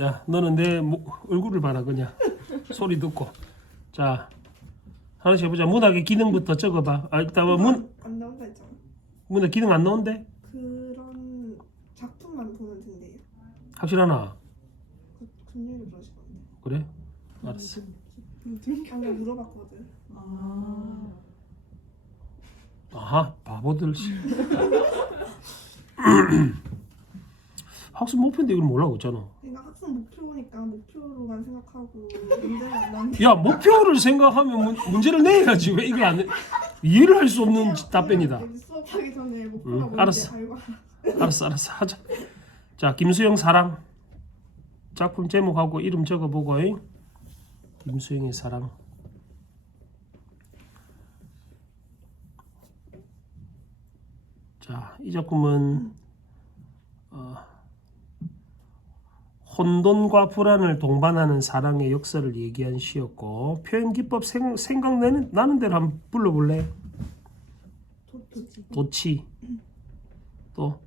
야, 너는 내 얼굴을 봐라 그냥. 소리 듣고. 자, 하나씩 해보자. 문학의 기능부터 적어봐. 아, 일단 안 나온다 했잖아. 문학 기능 안 나온대? 그런 작품만 보면 된대요. 확실하나? 금요일에 그러시던데. 그래? 알았어. 방금 물어봤거든. 아하, 바보들. 학습 목표인데 이걸 몰라고 했잖아. 그러니까 학습 목표니까 목표로만 생각하고 문제는 안 나는데. 야, 목표를 생각하면 문제를 내야지. 왜 이걸 안 해? 이해를 할 수 없는 답변이다. 여기 수업하기 전에 목표가 뭔지 알았어. 알고 알았어, 하자. 자, 김수영 사랑. 작품 제목하고 이름 적어보고. 김수영의 사랑. 자, 이 작품은 혼돈과 불안을 동반하는 사랑의 역사를 얘기한 시였고, 표현 기법 생각나는 대로 한번 불러볼래? 도치. 또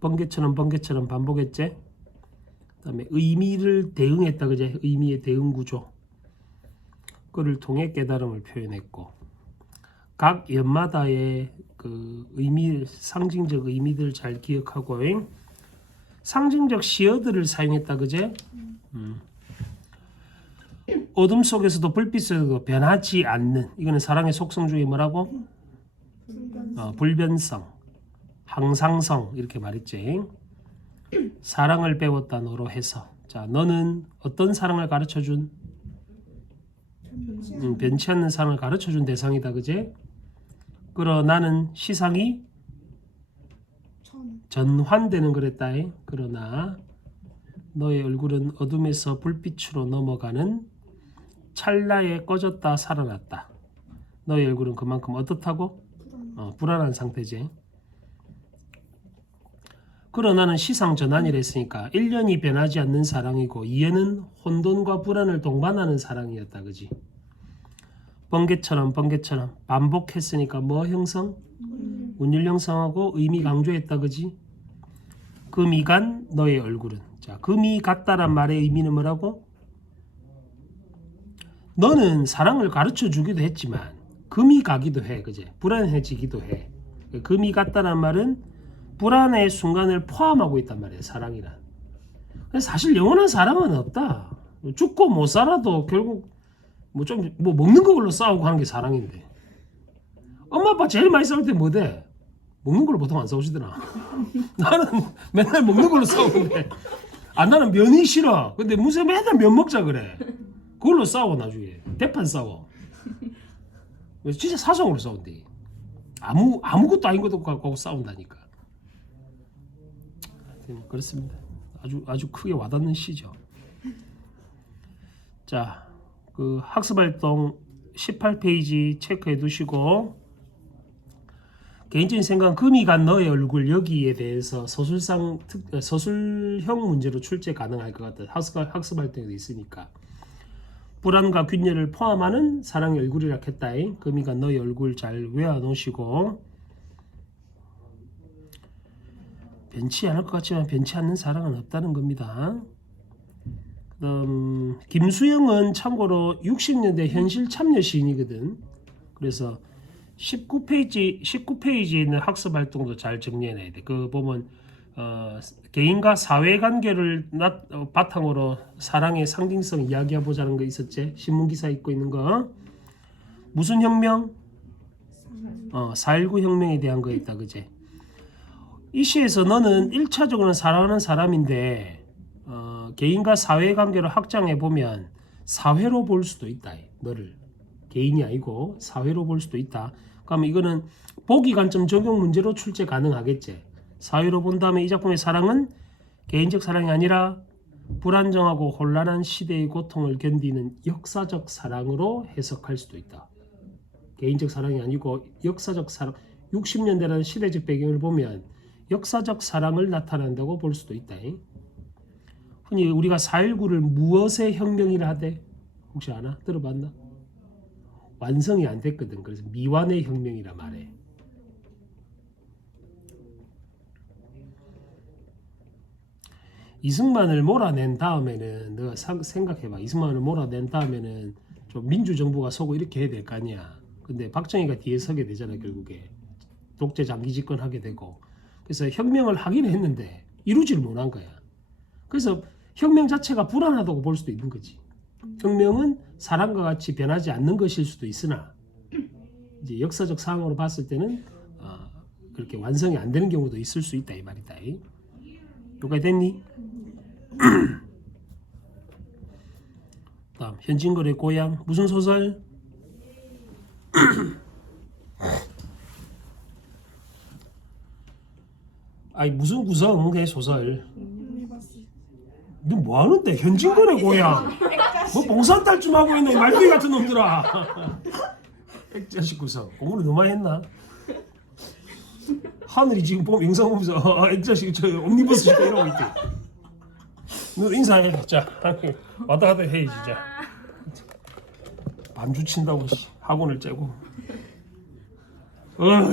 번개처럼 반복했지. 그다음에 의미를 대응했다, 그제? 의미의 대응 구조. 그를 통해 깨달음을 표현했고, 각 연마다의 그 의미, 상징적 의미들 잘 기억하고, 상징적 시어들을 사용했다, 그제? 어둠 속에서도 불빛 속에서도 변하지 않는, 이거는 사랑의 속성 중에 뭐라고? 불변성, 항상성, 이렇게 말했지. 사랑을 배웠다 너로 해서. 자, 너는 어떤 사랑을 가르쳐준? 변치 않는 사랑을 가르쳐준 대상이다, 그제? 그러 나는 시상이 전환되는 그랬다. 그러나 너의 얼굴은 어둠에서 불빛으로 넘어가는 찰나에 꺼졌다 살아났다. 너의 얼굴은 그만큼 어떻다고? 불안한 상태지. 그러나는 시상 전환이라 했으니까 1년이 변하지 않는 사랑이고 2년은 혼돈과 불안을 동반하는 사랑이었다, 그지? 번개처럼 반복했으니까 뭐 형성? 운율 형성하고 의미 강조했다, 그지? 금이 간 너의 얼굴은. 자, 금이 같다란 말의 의미는 뭐라고? 너는 사랑을 가르쳐 주기도 했지만 금이 가기도 해, 그제? 불안해지기도 해. 금이 같다란 말은 불안의 순간을 포함하고 있단 말이야, 사랑이란. 사실 영원한 사랑은 없다. 죽고 못 살아도 결국 뭐 먹는 걸로 싸우고 하는 게 사랑인데. 엄마 아빠 제일 많이 싸울 때 뭐 돼? 먹는 걸로 보통 안 싸우시더라. 나는 맨날 먹는 걸로 싸우는데. 나는 면이 싫어. 근데 무슨 맨날 면 먹자 그래. 그걸로 싸워 나중에. 대판 싸워. 진짜 사성으로 싸운대. 아무것도 아닌 것도 갖고 싸운다니까. 그렇습니다. 아주 크게 와닿는 시죠. 자, 그 학습활동 18페이지 체크해 두시고, 개인적인 생각은 금이 간 너의 얼굴, 여기에 대해서 서술형 문제로 출제 가능할 것 같아요. 학습활동에도 있으니까. 불안과 균열을 포함하는 사랑의 얼굴이라 했다. 금이 간 너의 얼굴 잘 외워놓으시고, 변치 않을 것 같지만 변치 않는 사랑은 없다는 겁니다. 김수영은 참고로 60년대 현실 참여 시인이거든. 그래서 19페이지에 있는 학습 활동도 잘 정리해놔야 돼. 그 보면 개인과 사회 관계를 바탕으로 사랑의 상징성 이야기해보자는 거 있었지? 신문 기사 읽고 있는 거. 무슨 혁명? 4.19 혁명에 대한 거 있다, 그제? 이 시에서 너는 1차적으로는 사랑하는 사람인데 개인과 사회 관계를 확장해 보면 사회로 볼 수도 있다. 너를 개인이 아니고 사회로 볼 수도 있다. 그러면 이거는 보기 관점 적용 문제로 출제 가능하겠지. 사회로 본 다음에 이 작품의 사랑은 개인적 사랑이 아니라 불안정하고 혼란한 시대의 고통을 견디는 역사적 사랑으로 해석할 수도 있다. 개인적 사랑이 아니고 역사적 사랑, 60년대라는 시대적 배경을 보면 역사적 사랑을 나타낸다고 볼 수도 있다. 흔히 우리가 4.19를 무엇의 혁명이라 하대? 혹시 아나? 들어봤나? 완성이 안 됐거든. 그래서 미완의 혁명이라 말해. 이승만을 몰아낸 다음에는 너가 생각해봐. 이승만을 몰아낸 다음에는 좀 민주정부가 서고 이렇게 해야 될 거 아니야. 근데 박정희가 뒤에 서게 되잖아. 결국에 독재 장기 집권하게 되고. 그래서 혁명을 하긴 했는데 이루지를 못한 거야. 그래서 혁명 자체가 불안하다고 볼 수도 있는 거지. 혁명은 사람과 같이 변하지 않는 것일 수도 있으나 이제 역사적 상황으로 봤을 때는 그렇게 완성이 안 되는 경우도 있을 수 있다 이 말이다. 여기까지 됐니? 다음 현진걸의 고향 무슨 소설? 아니 무슨 구성의 소설? 유니버스. 너 뭐 하는데? 현진걸의 고향 뭐 봉산딸 좀 하고 있네 말둥이 같은 놈들아. 액자식 구성 공부를 너무 많이 했나? 하늘이 지금 보면 영상 보면서 액자식 저 옴니버스 시켜 이러고 있대. 너 인사해. 자 왔다 갔다 해 진짜. 반주 친다고 학원을 째고.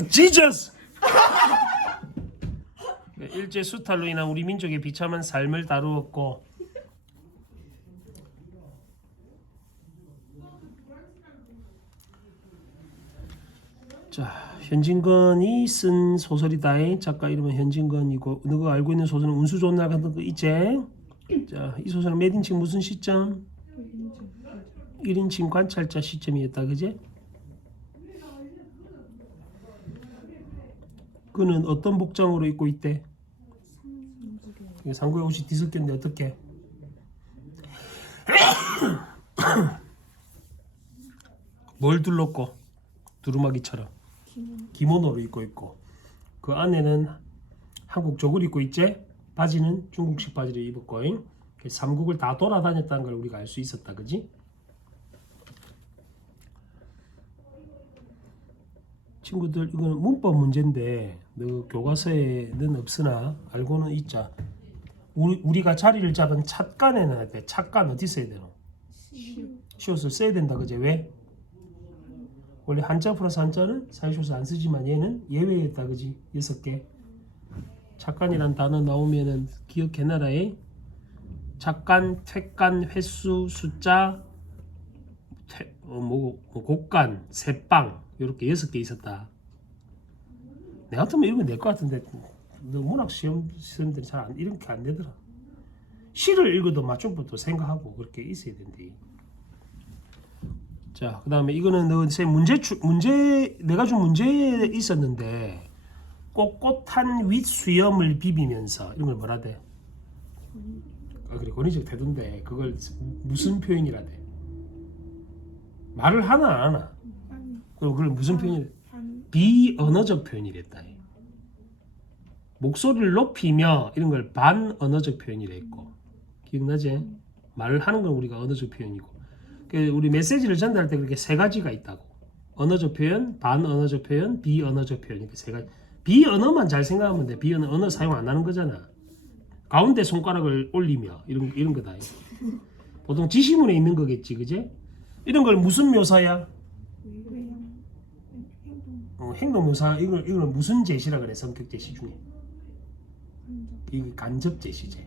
지저스. 일제 수탈로 인한 우리 민족의 비참한 삶을 다루었고 자 현진건이 쓴 소설이다. 작가 이름은 현진건이고 너가 알고 있는 소설은 운수 좋은 날 같은 거 있지? 자, 이 소설은 몇 인칭 무슨 시점? 1인칭 관찰자 시점이었다. 그제? 그는 어떤 복장으로 입고 있대? 상구의 옷이 뒤섞였는데 어떻게? 뭘 둘렀고? 두루마기처럼 기모노를 입고 있고 그 안에는 한국적을 입고 있지? 바지는 중국식 바지를 입었고 삼국을 다 돌아다녔다는 걸 우리가 알 수 있었다. 그지? 친구들 이거는 문법 문제인데 너 교과서에는 없으나 알고는 있자. 우리가 자리를 잡은 찻간에는 할 때 찻간 어디 써야 되노? 시옷을 써야 된다. 그제? 왜? 원래 한자 플러스 한자는 사이시옷을 안 쓰지만 얘는 예외였다. 그지? 6개. 찻간이란 단어 나오면은 기억해놔라에. 찻간, 퇴간, 횟수, 숫자, 곡간, 새빵 이렇게 6개 있었다. 내 같으면 이런 거 낼 것 같은데 너 문학 시험들이 잘 이렇게 안 되더라. 시를 읽어도 맞춤부터 생각하고 그렇게 있어야 된대. 자, 그다음에 이거는 너 문제 내가 준 문제에 있었는데 꼿꼿한 윗수염을 비비면서 이런 걸 뭐라 돼? 그래 권위적 태도인데 그걸 무슨 표현이라 돼? 말을 하나 안 하나? 그럼 그걸 무슨 표현이? 비언어적 표현이랬다. 목소리를 높이며 이런 걸 반언어적 표현이라 했고 기억나지? 말을 하는 건 우리가 언어적 표현이고 우리 메시지를 전달할 때 그렇게 세 가지가 있다고. 언어적 표현, 반언어적 표현, 비언어적 표현 이렇게 세 가지. 비언어만 잘 생각하면 돼. 언어 사용 안 하는 거잖아. 가운데 손가락을 올리며 이런 거다. 보통 지시문에 있는 거겠지, 그제? 이런 걸 무슨 묘사야? 행동 묘사. 이걸 무슨 제시라 그래? 성격 제시 중에. 이게 간접 제시제.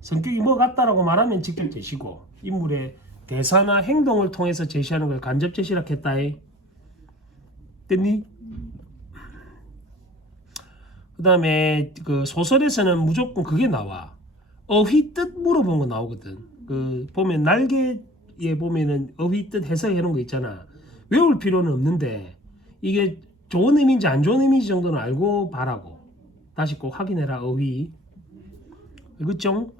성격이 뭐 같다라고 말하면 직접 제시고 인물의 대사나 행동을 통해서 제시하는 걸 간접 제시라 했다. 됐니? 그 다음에 그 소설에서는 무조건 그게 나와. 어휘 뜻 물어본 거 나오거든. 그 보면 날개에 보면은 어휘 뜻 해석해 놓은 거 있잖아. 외울 필요는 없는데 이게 좋은 의미인지 안 좋은 의미인지 정도는 알고 봐라고. 다시 꼭 확인해라. 어휘. 그렇죠?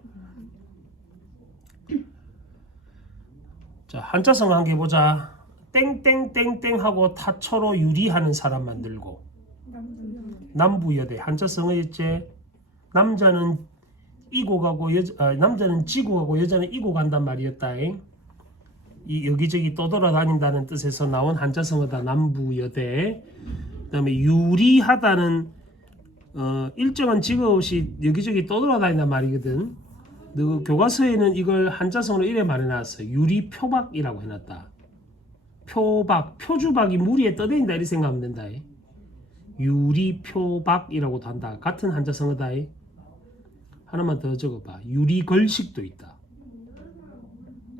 자, 한자성 한 개 보자. 땡땡땡땡 하고 타초로 유리하는 사람 만들고. 남부여대 한자성어였지. 남자는 이고 가고 남자는 지고 가고 여자는 이고 간단 말이었다. 이 여기저기 떠돌아다닌다는 뜻에서 나온 한자성어다. 남부여대. 그다음에 유리하다는 일정한 직업이 여기저기 떠돌아다닌단 말이거든. 너 교과서에는 이걸 한자성어로 이래 말해놨어. 유리표박이라고 해놨다. 표박, 표주박이 물 위에 떠다닌다 이렇게 생각하면 된다. 유리표박이라고도 한다. 같은 한자성어다. 하나만 더 적어봐. 유리걸식도 있다.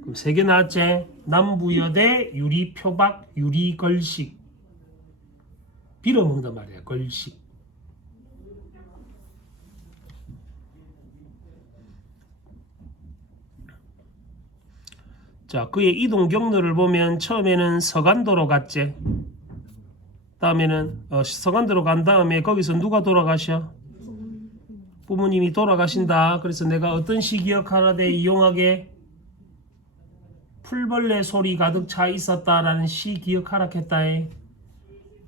그럼 3개 나왔지? 남부여대 유리표박 유리걸식. 빌어먹는단 말이야. 걸식. 자, 그의 이동 경로를 보면 처음에는 서간도로 갔지. 다음에는 서간도로 간 다음에 거기서 누가 돌아가셔? 부모님이 돌아가신다. 그래서 내가 어떤 시 기억하라 돼? 이용하게 풀벌레 소리 가득 차 있었다라는 시 기억하라 했다.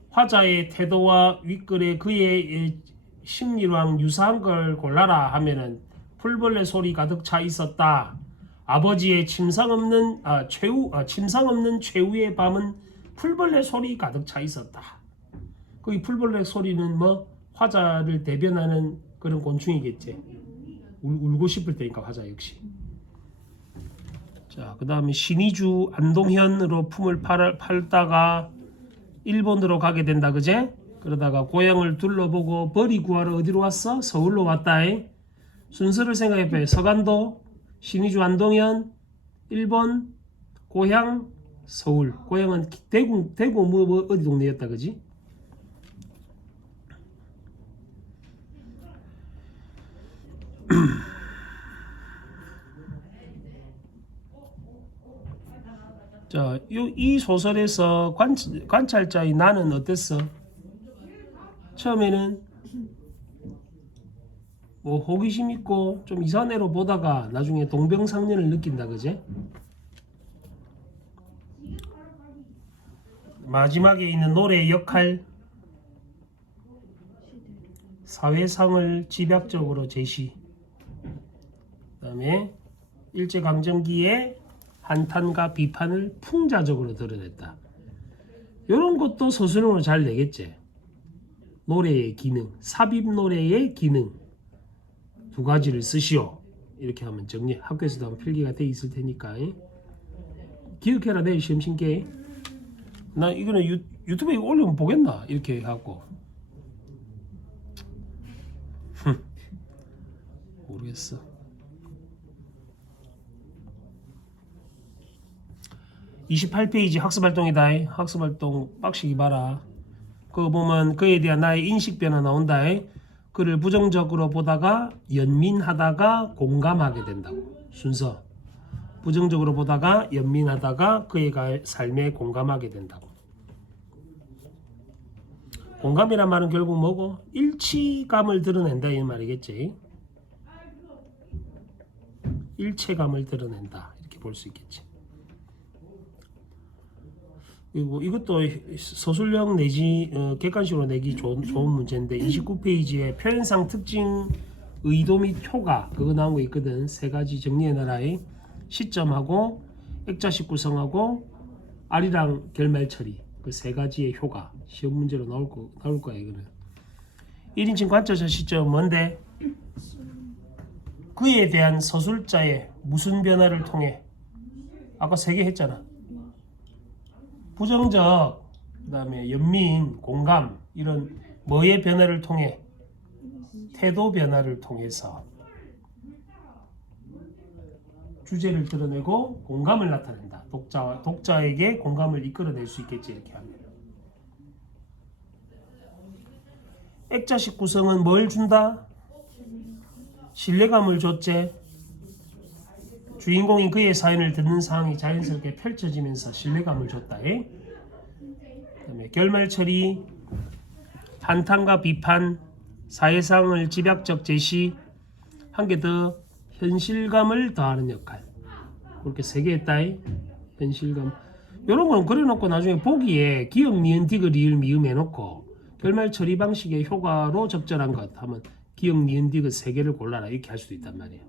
화자의 태도와 윗글에 그의 심리랑 유사한 걸 골라라 하면은 풀벌레 소리 가득 차 있었다. 아버지의 침상 없는 최후의 밤은 풀벌레 소리 가득 차 있었다. 그 풀벌레 소리는 뭐 화자를 대변하는 그런 곤충이겠지. 울고 싶을 때니까 화자 역시. 자, 그 다음에 신의주 안동현으로 품을 팔다가 일본으로 가게 된다, 그제? 그러다가 고향을 둘러보고 벌이 구하러 어디로 왔어? 서울로 왔다. 순서를 생각해봐요. 서간도, 신의주 안동현, 일본, 고향, 서울. 고향은 대구 뭐 어디 동네였다, 그지? 자, 이 소설에서 관찰자의 나는 어땠어? 처음에는 뭐 호기심 있고 좀 이상한 애로 보다가 나중에 동병상련을 느낀다, 그제? 마지막에 있는 노래의 역할, 사회상을 집약적으로 제시. 그다음에 일제강점기에 한탄과 비판을 풍자적으로 드러냈다. 이런 것도 서술형으로 잘 내겠지. 노래의 기능, 삽입 노래의 기능 두 가지를 쓰시오. 이렇게 하면 정리. 학교에서도 한번 필기가 돼 있을 테니까 기억해라. 내일 시험 신게. 나 이거는 유튜브에 올리면 보겠나? 이렇게 하고 모르겠어. 28페이지 학습활동이다. 학습활동 빡시기 봐라. 그거 보면 그에 대한 나의 인식 변화 나온다. 그를 부정적으로 보다가 연민하다가 공감하게 된다고. 순서. 부정적으로 보다가 연민하다가 그의 삶에 공감하게 된다고. 공감이란 말은 결국 뭐고? 일치감을 드러낸다 이 말이겠지. 일체감을 드러낸다 이렇게 볼 수 있겠지. 그리고 이것도 서술형 내지 객관식으로 내기 좋은 문제인데 29페이지에 표현상 특징, 의도 및 효과 그거 나온 거 있거든. 세 가지 정리해놔라. 시점하고 액자식 구성하고 아리랑 결말 처리 그 세 가지의 효과 시험 문제로 나올 거야. 이거는 1인칭 관찰자 시점은 뭔데? 그에 대한 서술자의 무슨 변화를 통해 아까 3개 했잖아. 부정적, 그 다음에 연민, 공감 이런 뭐의 변화를 통해? 태도 변화를 통해서 주제를 드러내고 공감을 나타낸다. 독자에게 공감을 이끌어낼 수 있겠지 이렇게 하면. 액자식 구성은 뭘 준다? 신뢰감을 줬지. 주인공이 그의 사연을 듣는 상황이 자연스럽게 펼쳐지면서 신뢰감을 줬다. 그다음에 결말 처리, 한탄과 비판, 사회상을 집약적 제시, 한 개 더 현실감을 더하는 역할. 그렇게 3개 했다. 현실감. 이런 건 그려놓고 나중에 보기에 기억, 니은, 디귿, 리을, 미음 해놓고 결말 처리 방식의 효과로 적절한 것 하면 기억, 니은, 디귿 3개를 골라라 이렇게 할 수도 있단 말이에요.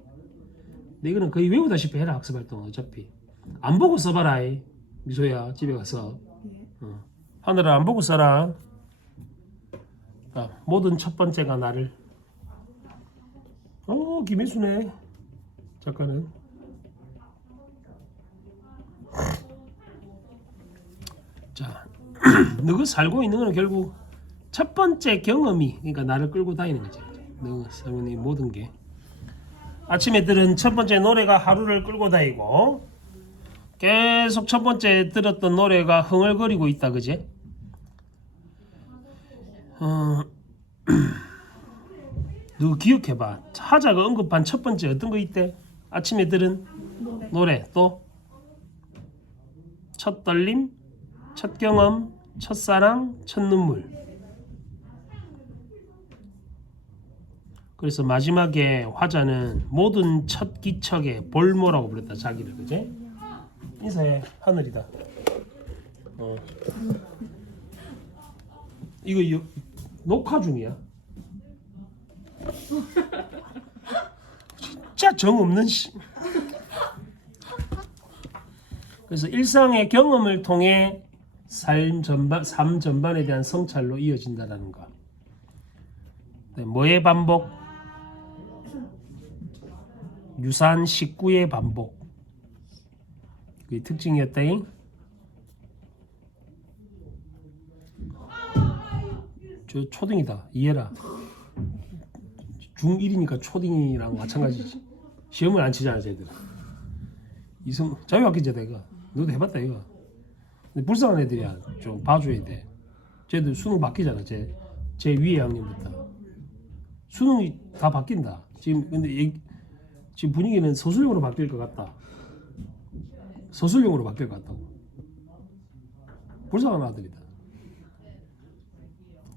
근데 이거는 거의 외우다시피 해라. 학습활동 어차피 안 보고 써봐라. 미소야 집에 가서 하늘아 안 보고 써라. 모든 첫 번째가 나를. 김혜수네 작가는. 자, 너가 살고 있는 거는 결국 첫 번째 경험이 그러니까 나를 끌고 다니는 거지. 너 살고 있는 모든 게. 아침에 들은 첫 번째 노래가 하루를 끌고 다니고 계속 첫 번째 들었던 노래가 흥얼거리고 있다. 그지? 너 기억해봐. 하자가 언급한 첫 번째 어떤 거 있대? 아침에 들은 노래 또 첫 떨림, 첫 경험, 첫사랑, 첫 눈물. 그래서 마지막에 화자는 모든 첫 기척의 볼모라고 불렀다. 자기를. 그지? 인사해. 하늘이다. 이거 녹화 중이야. 진짜 정 없는 씨. 그래서 일상의 경험을 통해 삶 전반에 대한 성찰로 이어진다라는 거. 뭐의 반복? 유사한 식구의 반복. 그게 특징이었다잉. 저 초등이다. 이해라. 중1이니까 초딩이랑 마찬가지지. 시험을 안 치잖아 쟤들. 이성 자유학기제 내가. 너도 해봤다 이거. 근데 불쌍한 애들이야. 좀 봐줘야 돼. 쟤들 수능 바뀌잖아. 제 위에 학년부터 수능이 다 바뀐다. 지금 근데 지금 분위기는 서술형으로 바뀔 것 같다. 서술형으로 바뀔 것 같다고. 불쌍한 아들이다.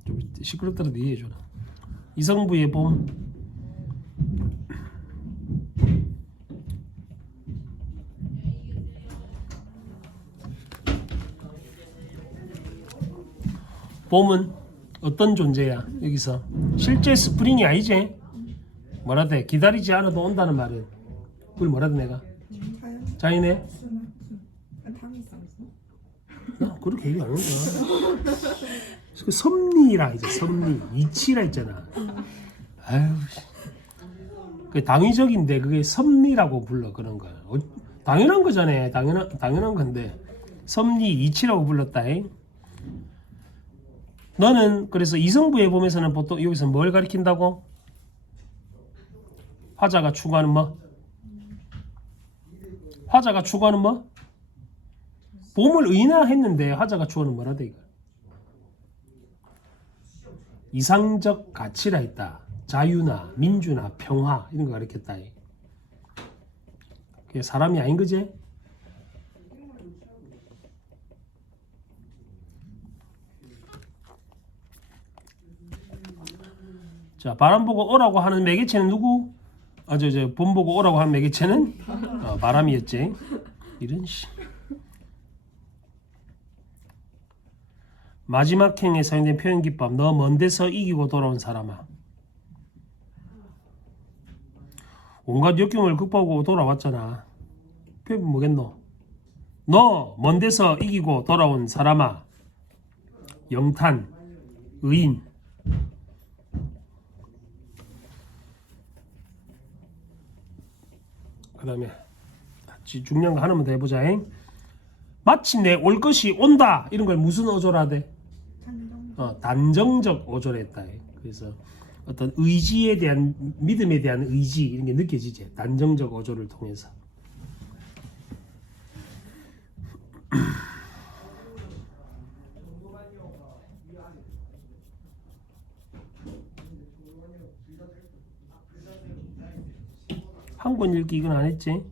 좀 시끄럽더라도 이해해줘라. 이성부의 봄. 봄은 어떤 존재야? 여기서 실제 스프링이 아니지? 뭐라대? 기다리지 않아도 온다는 말은 그걸 뭐라대 내가? 자연의 당이 있어. 나 그렇게 얘기 안 한다. 그 섭리라 이제 섭리 이치라 있잖아. 아유, 그 당위적인데 그게 섭리라고 불러 그런 거야. 당연한 거잖아. 당연한 건데 섭리 이치라고 불렀다잉. 너는 그래서 이성부의 봄에서는 보통 여기서 뭘 가리킨다고? 화자가 추구하는 뭐? 화자가 추구하는 뭐? 봄을 의인화했는데 화자가 추구하는 뭐라대 이거? 이상적 가치라 했다. 자유나 민주나 평화 이런 거 가리켰다. 그게 사람이 아닌 거지? 자, 바람 보고 오라고 하는 매개체는 누구? 봄 보고 오라고 하는 매개체는 바람이었지. 이런 씨. 마지막 행에 사용된 표현 기법. 너 먼 데서 이기고 돌아온 사람아. 온갖 역경을 극복하고 돌아왔잖아. 표현 뭐겠노? 너 먼 데서 이기고 돌아온 사람아. 영탄, 의인. 그 다음에 중요한 거 하나만 더 해보자. 마침내 올 것이 온다. 이런 걸 무슨 어조라 돼? 단정적 어조라 했다. 그래서 어떤 의지에 대한 믿음에 대한 의지 이런 게 느껴지지. 단정적 어조를 통해서. 한 권 읽기 이건 안 했지?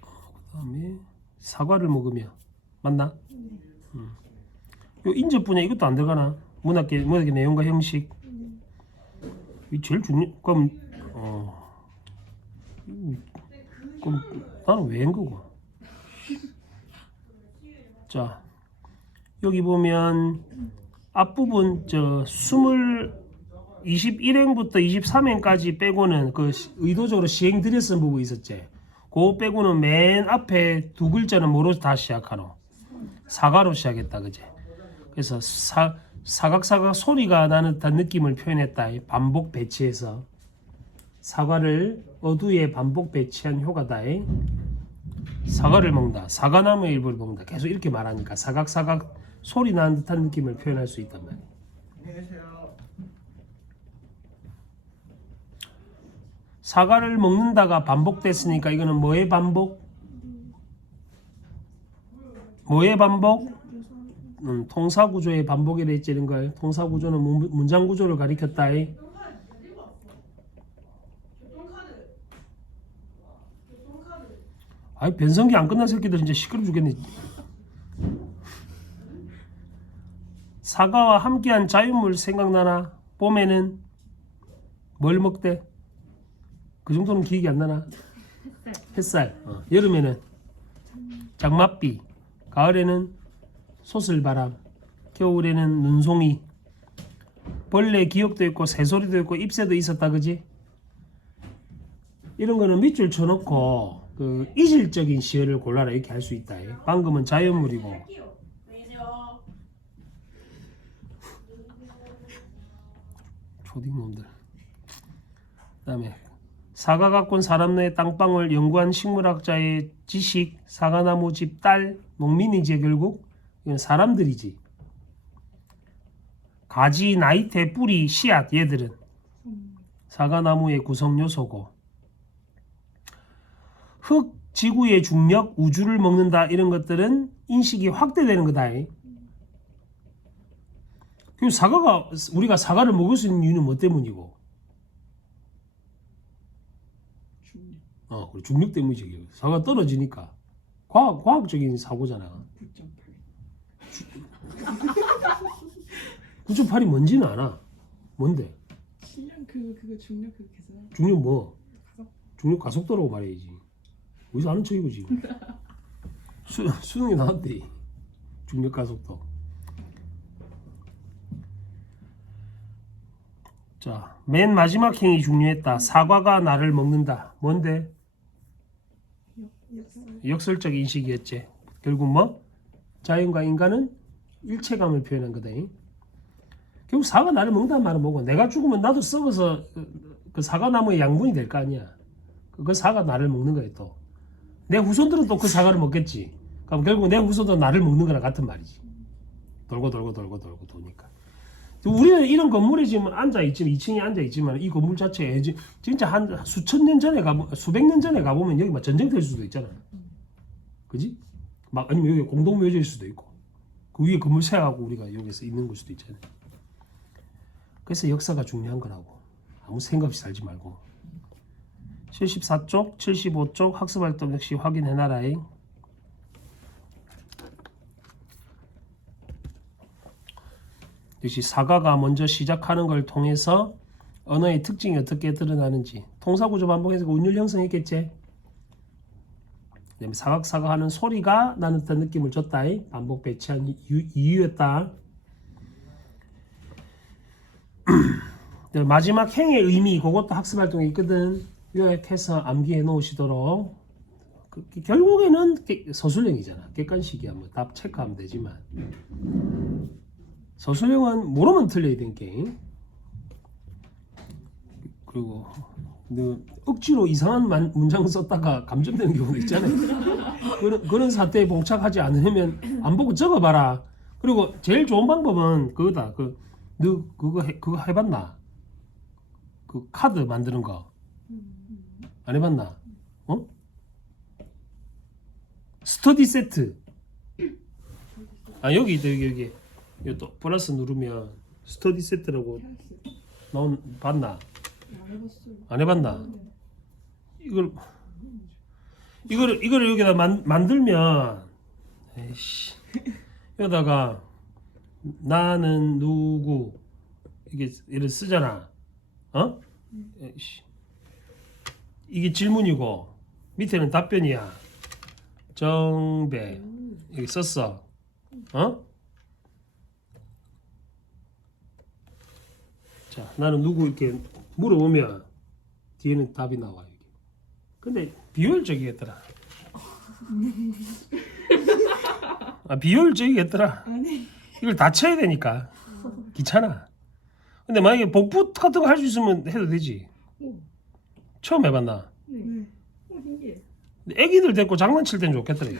그 다음에 사과를 먹으며 맞나? 요 인접 분야 이것도 안 들어가나? 문학계 내용과 형식. 이 제일 중요. 그럼 나는 왜 한 거고? 자 여기 보면 앞부분 21행부터 23행까지 빼고는 그 의도적으로 시행드렸던 부분이 있었지. 그거 빼고는 맨 앞에 두 글자는 뭐로 다 시작하노? 사과로 시작했다. 그제? 그래서 사각사각 소리가 나는 듯한 느낌을 표현했다. 반복 배치해서 사과를 어두에 반복 배치한 효과다. 사과를 먹는다. 사과나무의 일부를 먹는다. 계속 이렇게 말하니까 사각사각 소리 나는 듯한 느낌을 표현할 수 있단 말이야. 안녕히 계세요. 사과를 먹는다가 반복됐으니까 이거는 뭐의 반복? 뭐의 반복? 통사구조의 반복이라 했지 이런 거예요. 통사구조는 문장구조를 가리켰다. 아이 변성기 안 끝난 새끼들 진짜 시끄러 죽겠네. 사과와 함께한 자유물 생각나나? 봄에는 뭘 먹대? 그 정도는 기억이 안 나나? 햇살. 여름에는 장맛비. 가을에는 소슬바람. 겨울에는 눈송이. 벌레 기억도 있고 새소리도 있고 잎새도 있었다 그지? 이런 거는 밑줄 쳐놓고 그 이질적인 시어를 골라라 이렇게 할 수 있다. 방금은 자연물이고 초딩놈들. 그다음에 사과 가꾼 사람 내 땅방을 연구한 식물학자의 지식, 사과나무 집 딸, 농민이지 결국. 이건 사람들이지. 가지, 나이테, 뿌리, 씨앗 얘들은 사과나무의 구성 요소고. 흙, 지구의 중력, 우주를 먹는다 이런 것들은 인식이 확대되는 거다. 그리고 우리가 사과를 먹을 수 있는 이유는 뭐 때문이고? 그래, 중력 때문이지. 사과 떨어지니까. 과학적인 사고잖아. 9.8이 뭔지는 알아. 뭔데? 실력 그거 중력 그거 계산. 중력 뭐? 가속. 중력 가속도라고 말해야지. 어디서 아는 척이고 지금. 수능에 나왔대. 중력 가속도. 자, 맨 마지막 행위 중요했다. 사과가 나를 먹는다. 뭔데? 역설적 인식이었지. 결국 뭐? 자연과 인간은 일체감을 표현한 거다. 결국 사과 나를 먹는다는 말은 뭐고? 내가 죽으면 나도 썩어서 그 사과나무의 양분이 될 거 아니야. 그 사과 나를 먹는 거야 또. 내 후손들은 또 그 사과를 먹겠지. 그럼 결국 내 후손도 나를 먹는 거랑 같은 말이지. 돌고 도니까. 우리는 이런 건물에 지금 앉아있지만 2층에 앉아있지만 이 건물 자체에 진짜 한 수천 년 전에 수백 년 전에 가보면 여기 막 전쟁될 수도 있잖아. 그지? 막 아니면 여기 공동묘지일 수도 있고 그 위에 건물 세워갖고 우리가 여기서 있는 걸 수도 있잖아. 그래서 역사가 중요한 거라고. 아무 생각 없이 살지 말고. 74쪽, 75쪽 학습활동 역시 확인해놔라잉. 역시 사과가 먼저 시작하는 걸 통해서 언어의 특징이 어떻게 드러나는지. 통사구조 반복해서 운율 형성했겠지. 그다음에 사각사각하는 소리가 나는 듯한 느낌을 줬다. 반복 배치한 이유였다. 마지막 행의 의미 그것도 학습활동에 있거든. 요약해서 암기해 놓으시도록. 결국에는 서술형이잖아. 객관식이야. 뭐 답 체크하면 되지만 서술형은 모르면 틀려야 되는 게임. 그리고 억지로 이상한 문장 썼다가 감점되는 경우도 있잖아요. 그런 사태에 봉착하지 않으면 안 보고 적어봐라. 그리고 제일 좋은 방법은 그거다. 너 그거 해봤나? 그 카드 만드는 거 안 해봤나? 스터디 세트. 여기 있다 여기 또 플러스 누르면 스터디 세트라고 봤나? 안 해봤나? 이거를 여기다 만들면 에이씨 여기다가 나는 누구 이게 이렇게 쓰잖아. 에이씨. 이게 질문이고 밑에는 답변이야. 정배 이렇게 썼어. 자, 나는 누구 이렇게 물어보면 뒤에는 답이 나와. 이게. 근데 비효율적이겠더라. 비효율적이겠더라. 이걸 다 쳐야 되니까 귀찮아. 근데 만약에 복붙 같은 거 할 수 있으면 해도 되지. 처음 해봤나? 네. 신기해. 애기들 데리고 장난칠 땐 좋겠더라.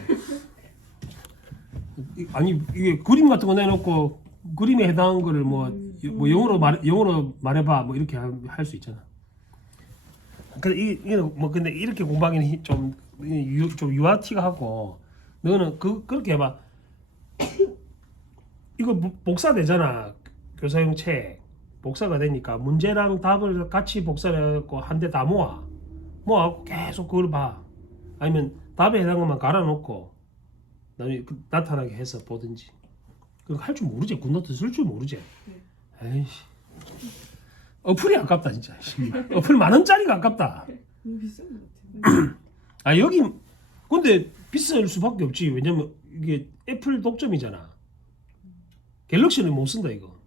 아니 이게 그림 같은 거 내놓고 그림에 해당한 거를 뭐 뭐 영어로 말해봐 뭐 이렇게 할 수 있잖아. 근데 이게 뭐 근데 이렇게 공부하기는 좀 유아티가 하고 너는 그렇게 해봐. 이거 복사 되잖아. 교사용 책 복사가 되니까 문제랑 답을 같이 복사를 해갖고 한 대 다 모아갖고 계속 그걸 봐. 아니면 답에 해당한 것만 갈아놓고 나중에 나타나게 해서 보든지. 그거 할 줄 모르지. 굿노트 쓸 줄 모르지. 에이씨. 어플이 아깝다 진짜. 어플 10,000원짜리가 아깝다. 너무 비싼 것 같아요. 아 여기 근데 비쌀 수밖에 없지. 왜냐면 이게 애플 독점이잖아. 갤럭시는 못 쓴다 이거.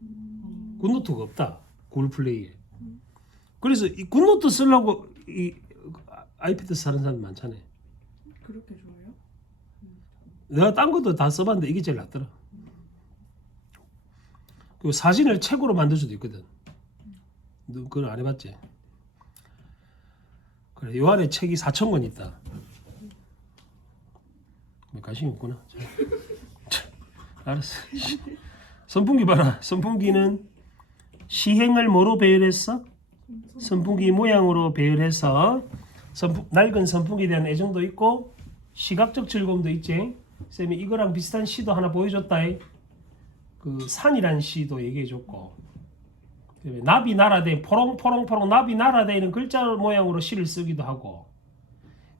굿노트가 없다. 구글 플레이에. 그래서 이 굿노트 쓰려고 이 아이패드 사는 사람 많잖아요. 그렇게 좋아요? 내가 딴 것도 다 써봤는데 이게 제일 낫더라. 그리고 사진을 책으로 만들 수도 있거든. 너 그걸 안 해봤지? 그래, 요 안에 책이 4,000권 있다. 뭐 관심이 없구나. 알았어. 선풍기 봐라. 선풍기는 시행을 뭐로 배열했어? 선풍기 모양으로 배열해서 낡은 선풍기에 대한 애정도 있고 시각적 즐거움도 있지. 쌤이 이거랑 비슷한 시도 하나 보여줬다. 그 산이란 시도 얘기해줬고 나비 나라대 포롱포롱포롱 나비 나라대는 글자 모양으로 시를 쓰기도 하고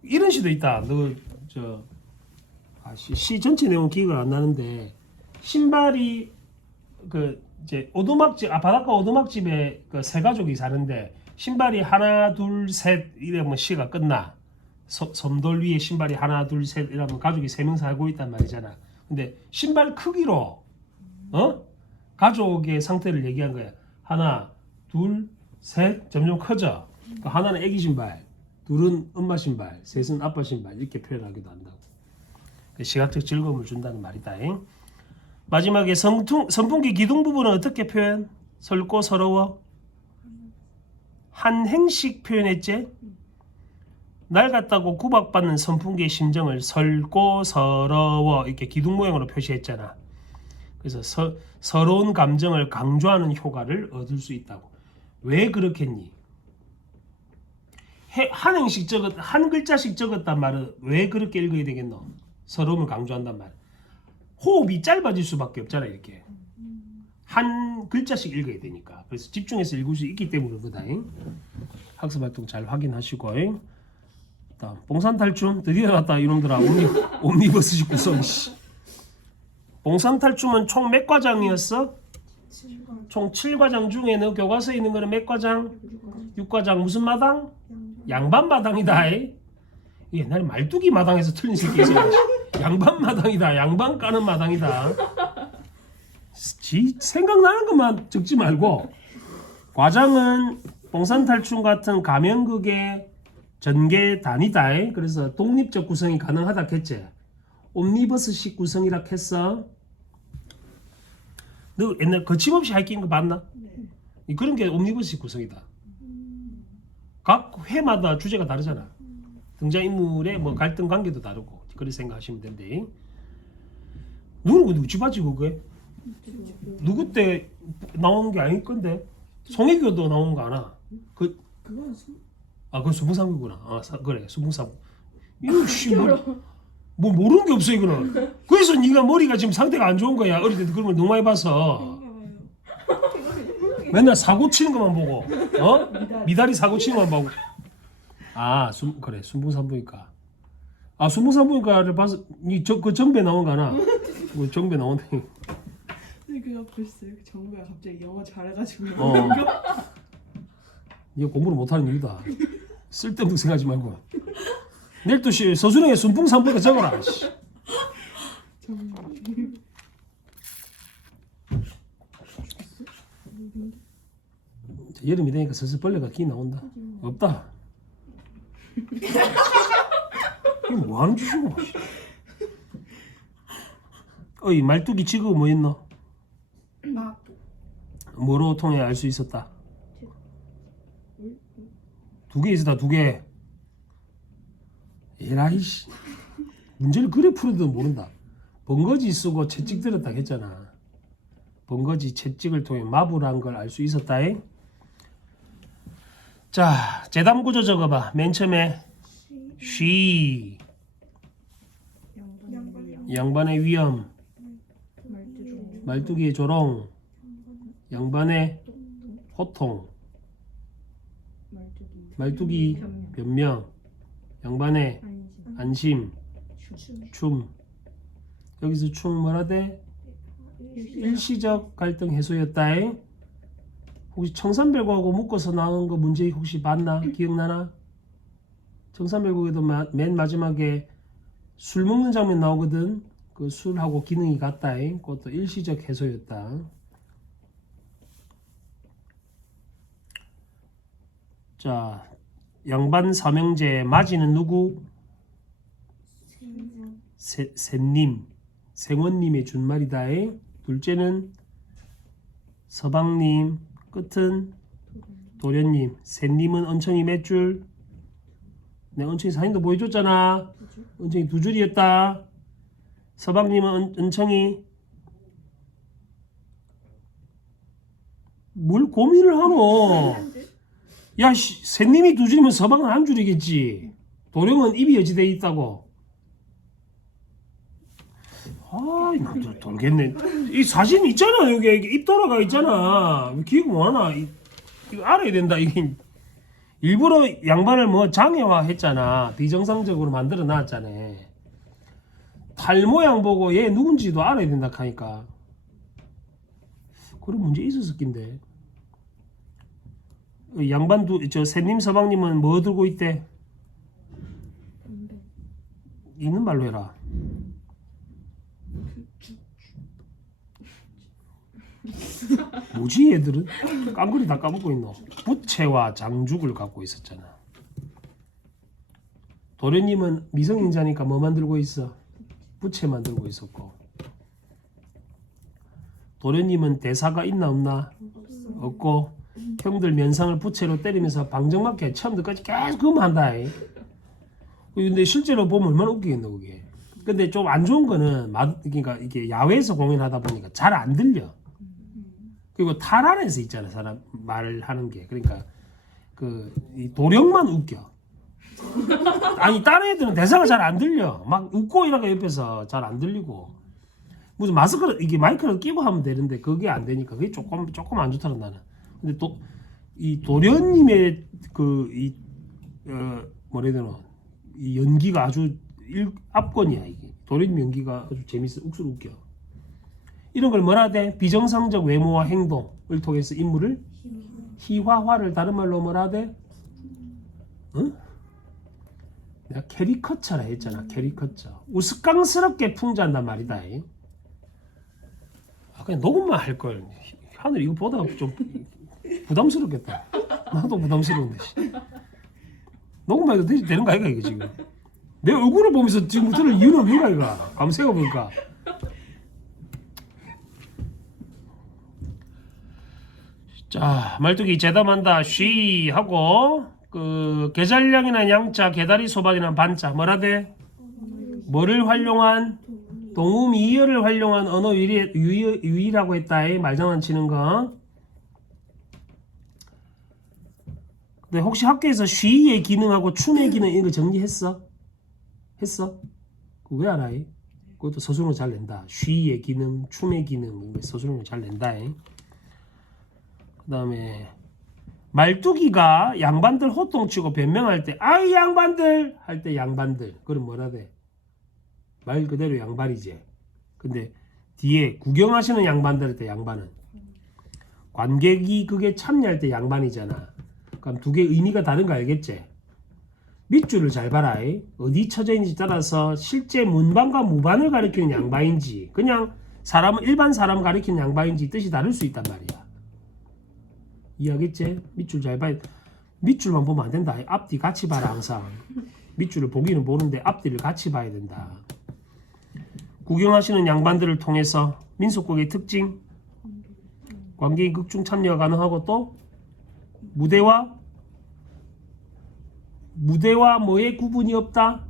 이런 시도 있다. 시 전체 내용 기억을 안 나는데 신발이 그 이제 오두막집 바닷가 오두막집에 그 세 가족이 사는데 신발이 하나 둘 셋 이러면 시가 끝나. 섬돌 위에 신발이 하나 둘 셋 이러면 가족이 3명 살고 있단 말이잖아. 근데 신발 크기로 가족의 상태를 얘기한 거야. 하나 둘 셋 점점 커져. 하나는 애기 신발, 둘은 엄마 신발, 셋은 아빠 신발 이렇게 표현하기도 한다고. 시각적 즐거움을 준다는 말이다. 마지막에 선풍기 기둥 부분은 어떻게 표현? 설고 서러워? 한 행씩 표현했지? 낡았다고 구박받는 선풍기의 심정을 설고 서러워 이렇게 기둥 모양으로 표시했잖아. 그래서 서러운 감정을 강조하는 효과를 얻을 수 있다고. 왜 그렇겠니? 한 행씩 한 글자씩 적었단 말은 왜 그렇게 읽어야 되겠노? 서러움을 강조한단 말. 호흡이 짧아질 수밖에 없잖아. 이렇게 한 글자씩 읽어야 되니까. 그래서 집중해서 읽을 수 있기 때문에 그다. 학습 활동 잘 확인하시고. 다음 봉산탈춤 드디어 나왔다 이놈들아. 옴니버스 구성. 봉산탈춤은 총 몇 과장이었어? 7번. 총 7과장 중에 너 교과서에 있는 거는 몇 과장? 6과장. 무슨 마당? 양반 마당이다. 옛날에 말뚝이 마당에서 틀린 새끼 있어. 양반 마당이다. 양반 까는 마당이다. 생각나는 것만 적지 말고. 과장은 봉산탈춤 같은 가면극의 전개 단위다. 그래서 독립적 구성이 가능하다 했지. 옴니버스식 구성이라 했어. 너 옛날 거침없이 할게 거 봤나? 네. 그런 게 옴니버스식 구성이다. 각 회마다 주제가 다르잖아. 등장인물의 뭐 갈등 관계도 다르고 그렇게 생각하시면 된대. 누구 집아지고 그게? 누구 때 나오는 게 아닐 건데 송혜교도 나오는 거 아나? 그건 그건 수봉상구구나. 그래 수봉상구. 이거 뭐 모르는 게 없어 이거는. 그래서 네가 머리가 지금 상태가 안 좋은 거야. 어릴 때도 그런 걸 너무 많이 봐서. 맨날 사고 치는 것만 보고, 미다리 사고 치는 것만 보고. 그래 순봉산부니까. 순봉산부니까를 봐서 그 정배 나온 거 하나. 뭐 정배 나온다. 그거 벌써 정부가 갑자기 영어 잘해가지고 네가 공부를 못하는 이유다. 쓸데없는 생각하지 말고. 내일 또 서술형에 순풍산부니까 적어라. 여름이 되니까 슬슬 벌레가 기 나온다. 없다. 이게 뭐 하는 짓이고. 어이 말뚝이 지금 뭐 있노? 뭐로 통해 알 수 있었다? 2개 있었다. 2개. 에라이씨. 문제를 그래 풀어도 모른다. 번거지 쓰고 채찍 들었다 했잖아. 번거지 채찍을 통해 마부란 걸 알 수 있었다. 자, 재담 구조 적어봐. 맨 처음에 she 양반의 위험, 말뚝이의 조롱, 양반의 호통, 말뚝이 변명, 양반의 안심, 춤. 여기서 춤 뭐라 돼? 일시적 갈등 해소였다. 혹시 청산별곡하고 묶어서 나온 거 문제 혹시 봤나? 기억나나? 청산별곡에도 맨 마지막에 술 먹는 장면 나오거든. 그 술하고 기능이 같다. 그것도 일시적 해소였다. 자, 양반 삼형제 맞이는 누구? 셋님, 생원님의 준말이다. 둘째는 서방님, 끝은 도련님. 셋님은 은청이 몇 줄? 내가 은청이 사진도 보여줬잖아. 은청이 2줄이었다. 서방님은 은청이 뭘 고민을 하노? 야, 셋님이 2줄이면 서방은 1줄이겠지. 도령은 입이 여지돼 있다고. 아, 나 돌겠네. 이 사진 있잖아. 여기 입 돌아가 있잖아. 왜 기억 못하나? 이거 알아야 된다. 이게 일부러 양반을 뭐 장애화했잖아. 비정상적으로 만들어 놨잖아. 탈 모양 보고 얘 누군지도 알아야 된다 하니까. 그런 문제 있었을 낀데. 양반 저 셋님 서방님은 뭐 들고 있대? 있는 말로 해라. 뭐지 얘들은? 깡그리 다 까먹고 있노. 부채와 장죽을 갖고 있었잖아. 도련님은 미성인자니까 뭐 만들고 있어? 부채 만들고 있었고. 도련님은 대사가 있나 없나? 없고 형들 면상을 부채로 때리면서 방정맞게 처음부터까지 계속 그거만 한다. 근데 실제로 보면 얼마나 웃기겠노 그게. 근데 좀 안 좋은 거는 그러니까 이게 야외에서 공연하다 보니까 잘 안 들려. 그리고 탈 안에서 있잖아 사람 말을 하는 게. 그러니까 이 도령만 웃겨. 아니 다른 애들은 대사가 잘 안 들려. 막 웃고 이러니까 옆에서 잘 안 들리고. 무슨 마스크를 이게 마이크를 끼고 하면 되는데 그게 안 되니까 그게 조금 안 좋더라 나는. 근데 또 이 도련님의 뭐라 해야 되나 이 연기가 아주 압권이야 이게. 도련님 연기가 아주 재밌어. 욱수로 웃겨. 이런 걸 뭐라 돼? 비정상적 외모와 행동을 통해서 인물을 희화화를 다른 말로 뭐라 돼? 응? 내가 캐리커처라 했잖아. 캐리커처. 우스꽝스럽게 풍자한단 말이다. 아 그냥 녹음만 할 걸. 하늘 이거 보다 좀 부담스럽겠다. 나도 부담스러운데. 녹음만 해도 되는 거 아이가 이거 지금. 내 얼굴을 보면서 지금 들을 이유는 없는 거 아이가. 한번 생각해보니까. 자, 말뚝이 재담한다. 쉬 하고 계잘량이나 양자, 개다리 소반이나 반자 뭐라 돼? 뭐를 활용한? 동음이어를 활용한 언어 유희라고 했다. 말장난 치는 거. 근데 혹시 학교에서 쉬의 기능하고 춤의 기능 이거 정리했어? 했어? 그거 왜 알아? 그것도 서술형을 잘 낸다. 쉬의 기능, 춤의 기능 서술형을 잘 낸다. 그 다음에 말뚝이가 양반들 호통치고 변명할 때 아이 양반들 할 때 양반들 그럼 뭐라 돼? 말 그대로 양반이지. 근데 뒤에 구경하시는 양반들 할 때 양반은 관객이 그게 참여할 때 양반이잖아. 그럼 두 개의 의미가 다른 거 알겠지? 밑줄을 잘 봐라. 어디 처져 있는지 따라서 실제 문반과 무반을 가리키는 양반인지 그냥 일반 사람 가리키는 양반인지 뜻이 다를 수 있단 말이야. 이해하겠지? 밑줄 잘 봐야 밑줄만 보면 안 된다. 앞뒤 같이 봐라 항상. 밑줄을 보기는 보는데 앞뒤를 같이 봐야 된다. 구경하시는 양반들을 통해서 민속극의 특징 관객이 극중 참여가 가능하고 또 무대와 뭐의 구분이 없다?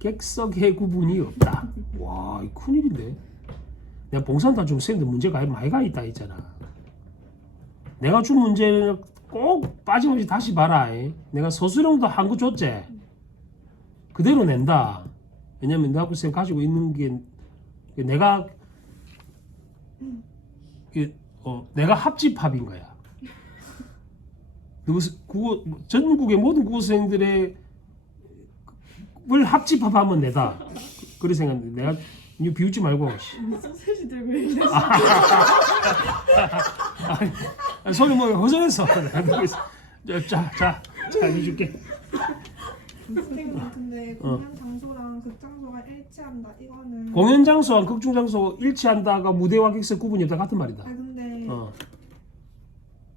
객석의 구분이 없다. 와, 이 큰일인데. 내가 봉산단 좀 쌤들 문제가 많이 가 있다 했잖아. 내가 준 문제는 꼭 빠짐없이 다시 봐라. 내가 서술형도 한 거 줬지. 그대로 낸다. 왜냐면 내 학교 쌤 가지고 있는 게 내가 내가 합집합인 거야. 전국의 모든 국어선생들의 을 합집합하면 내다. 그래 생각했는데 내가 이거 비웃지 말고. 소세지 들고 있는 손이 뭐 허전해서. 자 해줄게. 선생님 근데 공연 장소랑 극 장소가 일치한다 이거는 공연 장소와 극중 장소 일치한다가 무대와 객석 구분이 없다 같은 말이다. 아니 근데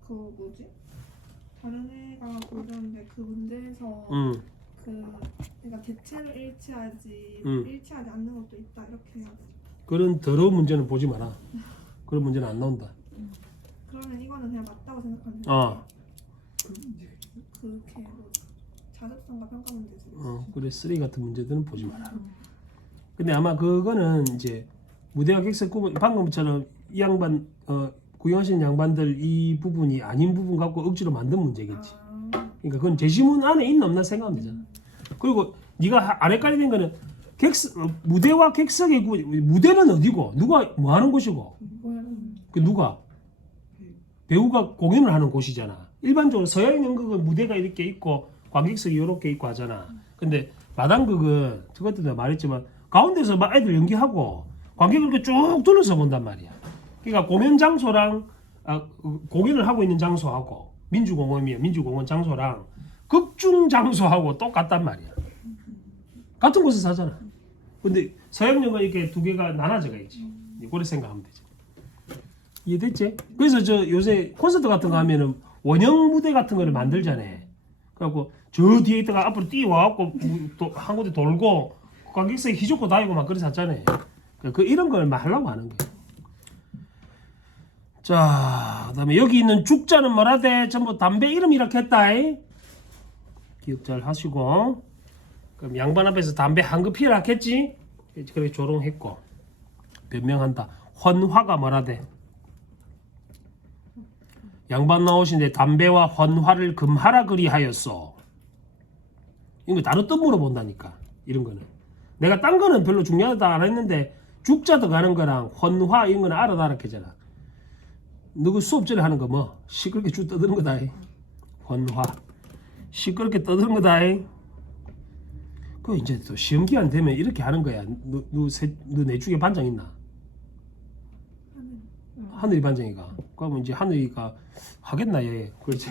그 뭐지? 다른 애가 보여줬는데 그 문제에서 그러니까 대체로 일치하지 일치하지 않는 것도 있다 이렇게 해야 돼. 그런 더러운 문제는 보지 마라. 그런 문제는 안 나온다. 그러면 이거는 그냥 맞다고 생각하면 그렇게 뭐 자습성과 평가 문제지. 그래 쓰레기 같은 문제들은 보지 마라. 근데 아마 그거는 이제 무대와 객석 구분 방금처럼 이 양반 구경하시는 양반들 이 부분이 아닌 부분 갖고 억지로 만든 문제겠지. 그러니까 그건 제시문 안에 있나 없나 생각하면 되잖아. 그리고 네가 안 헷갈리는 거는 무대와 객석의 무대는 어디고 누가 뭐 하는 곳이고 그 누가 배우가 공연을 하는 곳이잖아. 일반적으로 서양 연극은 무대가 이렇게 있고 관객석이 이렇게 있고 하잖아. 근데 마당극은 그것도 내가 말했지만 가운데서 막 애들 연기하고 관객을 이렇게 쭉 둘러서 본단 말이야. 그러니까 공연 장소랑 공연을 하고 있는 장소하고 민주공원 장소랑 극중 장소하고 똑같단 말이야. 같은 곳에서 하잖아. 근데 서양연극은 이렇게 두 개가 나눠져 있지. 그렇게 생각하면 되지. 이해됐지? 그래서 저 요새 콘서트 같은 거 하면은 원형 무대 같은 거를 만들잖아. 그래갖고 저 뒤에 있다가 앞으로 뛰어와갖고 또 한 곳에 돌고 관객석에 휘젓고 다니고 막 그래서 하잖아요. 그 이런 걸 막 하려고 하는 거예요. 자, 그다음에 여기 있는 죽자는 뭐라대? 전부 담배 이름 이렇게 했다. 기억 잘 하시고. 그럼 양반 앞에서 담배 한 급 피우라 했지? 그렇게 조롱했고 변명한다. 헌화가 뭐라대? 양반 나오신데 담배와 헌화를 금하라 그리하였어. 이거 다른 뜻 물어본다니까. 이런 거는 내가 딴 거는 별로 중요하다 안 했는데 죽자 들어가는 거랑 헌화 이런 거는 알아달라 했잖아. 누구 수업 전에 하는 거 뭐 시끄럽게 쭉 떠드는 거다. 헌화 시끄럽게 떠드는 거다. 그 이제 또 시험 기간 되면 이렇게 하는 거야. 너 내 중에 반장 있나? 하늘이 반장이가. 그러면 이제 하늘이가 하겠나 얘. 그렇지.